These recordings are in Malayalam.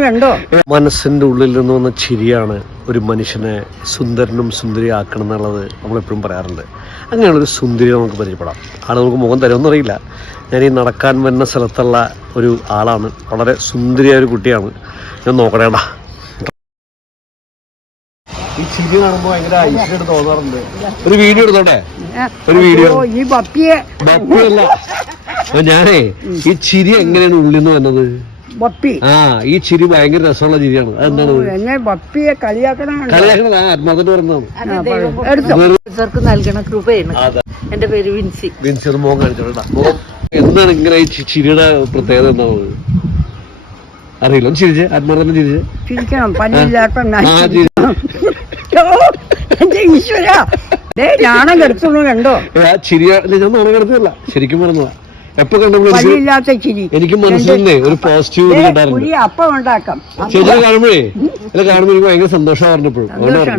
കണ്ടോ? മനസ്സിന്റെ ഉള്ളിൽ നിന്ന് വന്ന ചിരിയാണ് ഒരു മനുഷ്യനെ സുന്ദരനും സുന്ദരി സുന്ദരിയാക്കണം എന്നുള്ളത് നമ്മളെപ്പോഴും പറയാറുണ്ട്. അങ്ങനെയുള്ളൊരു സുന്ദരി നമുക്ക് പരിചയപ്പെടാം. ആൾ നമുക്ക് മുഖം തരുമെന്നറിയില്ല ഞാൻ ഈ നടക്കാൻ വരുന്ന സ്ഥലത്തുള്ള ഒരു ആളാണ്. വളരെ സുന്ദരിയായ ഒരു കുട്ടിയാണ്. ഞാൻ നോക്കണേടാ. ഈ ചിരി കാണുമ്പോൾ ഭയങ്കര ഐശ്വര്യം തോന്നാറുണ്ട്. ഒരു വീഡിയോ എടുത്തോട്ടെ? ഒരു വീഡിയോ. ഈ ബപ്പിയെ ബപ്പിയല്ല അപ്പൊ ഞാനേ ഈ ചിരി എങ്ങനെയാണ് ഉള്ളിൽ നിന്ന് വന്നത്? ബപ്പി ആ ഈ ചിരി ഭയങ്കര രസമുള്ള ചിരിയാണ്. അതെന്താണ് എന്നെ ബപ്പിയെ കളിയാക്കണം കളിയാക്കണത്. ആ ആത്മാർത്ഥമായിട്ട് പറഞ്ഞതാണ്. നൽകണ കൃപയാണ്. എന്റെ പേര് വിൻസി. വിൻസി അത് മോൻ കാണിച്ചോട്ടാ മോൻ എന്താണ് ഇങ്ങനെ ഈ ചിരിയുടെ പ്രത്യേകത എന്താണത്? അറിയില്ല. ഒന്ന് ചിരിച്ച്. ആത്മാർത്ഥം ചിരിച്ച്. ചിരിക്കണം. ചിരി എന്റെ ഈശ്വര. ദേ ഞാണം കെടുത്തുള്ളൂ കണ്ടോ? ചിരിയാണെന്ന് നാണം ശരിക്കും പറഞ്ഞതാ. എപ്പോ കണ്ടപ്പോഴും എനിക്ക് പല്ലില്ലാത്ത ചിരി. എനിക്ക് മനസ്സിലേ ഒരു പോസിറ്റീവ് കിട്ടാറുണ്ട് അപ്പം ഉണ്ടാക്കാം. ചേച്ചിയെ കാണുമ്പോഴേ? അല്ല കാണുമ്പോൾ എനിക്ക് ഭയങ്കര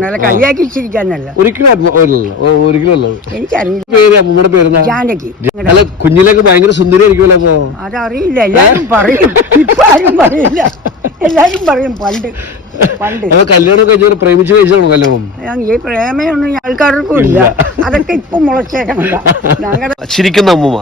അല്ല കളിയാക്കി ചിരിക്കാനല്ല. ഒരിക്കലും ആത്മ ഒരിക്കലല്ല ഒരിക്കലും അല്ല. എനിക്കറിയില്ല. പേര് അമ്മയുടെ പേരെന്താ? ജാനകി. അല്ല കുഞ്ഞിലേക്ക് ഭയങ്കര സുന്ദരി ആയിരിക്കുമല്ലോ അപ്പൊ? അതറിയില്ല. എല്ലാരും പറയും. ഇപ്പൊ ആരും പറയില്ല. എല്ലാരും പറയും പണ്ട്. പണ്ട്. കല്യാണം കഴിഞ്ഞ പ്രേമിച്ച് കഴിച്ചാണോ കല്യാണം? ഞാൻ ഈ പ്രേമയൊന്നും ആൾക്കാർക്കും ഇല്ല. അതൊക്കെ ഇപ്പൊ മുളച്ചേക്കണല്ല ഞങ്ങളുടെ ചിരിക്കുന്ന അമ്മൂമ്മ.